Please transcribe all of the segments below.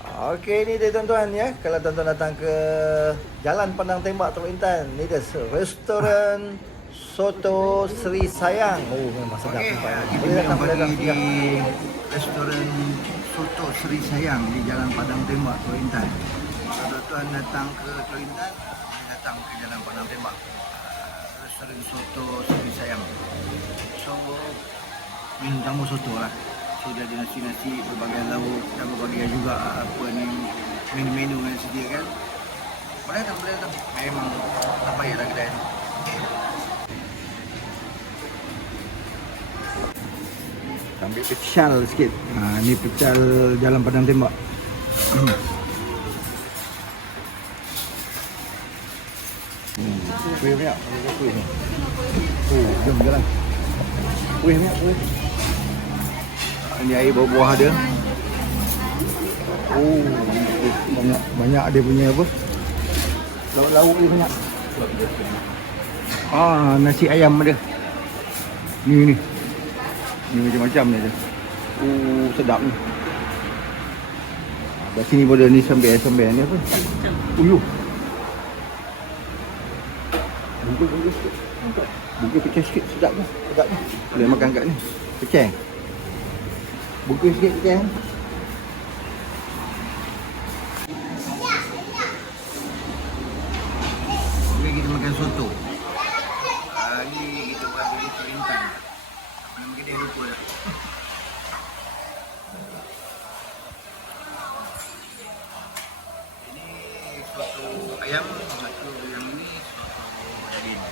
Okey ni dia tuan-tuan ya. Kalau tuan-tuan datang ke Jalan Pandang Tembak Teluk Intan, ni dia restoran Soto Sri Sayang. Oh memang sedap tempat ni. Kita Boleh datang, boleh datang di restoran Soto Sri Sayang di Jalan Padang Tembak, Teluk Intan. Kalau tuan datang ke Teluk Intan, datang ke Jalan Padang Tembak. Restoran Soto Sri Sayang. So, minum tamu soto lah. So, dia ada nasi-nasi, berbagai lauk dan berbagai juga apa ni menu-menu yang disediakan. Boleh datang. Memang tak payahlah kedai ni. Ambil pecal sikit. Ni pecal Jalan Padang Tembak. Kuih minyak, kuih ni. Oh, jom jalan. Kuih minyak, kuih. Ini air buah-buah dia. Oh, banyak dia punya apa? Lauk-lauk dia banyak. Nasi ayam ada. Ni. Ni macam-macam ni ada. Sedap ni. Kat sini pun ada ni sambal ni apa? Uyuh. Bungkus pecah sikit, sedap ni. Boleh makan kat ni. Pecah. Bungkus sikit pecah. Okey, kita makan soto. Ni kita buat dari Teluk Intan. Apa nama kedai lupa dah. Ini soto ayam, satu yang ini soto daging.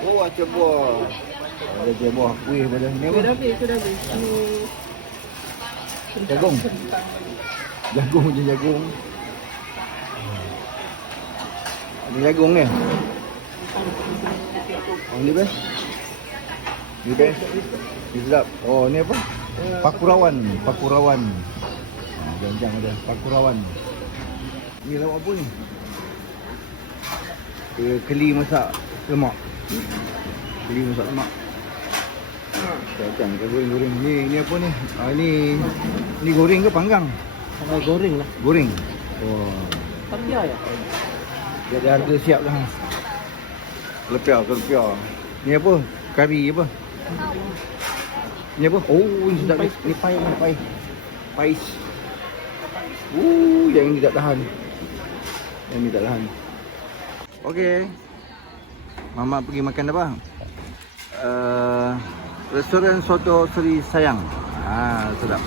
Oh, acah buah. Ada acah buah kuih pada ni apa? Sudah habis. Jagung. Jagung. Ada jagung ni. Ni best. Ni sedap. Oh, ni apa? Pakurawan. Jangan ada pakurawan. Ni lauk apa ni? Keli masak lemak. Macam goreng. Ni apa ni? Ni goreng ke panggang? Goreng lah. Goreng. Oh. Tapi ya. Dia ada harga siap dah. Lepiau. Ni apa? Kari apa? Ni apa? Oh, ni sedap ni. Ni pais. Yang ni tak tahan. Okey. Mama pergi makan apa? Restoran Soto Sri Sayang. Sedap.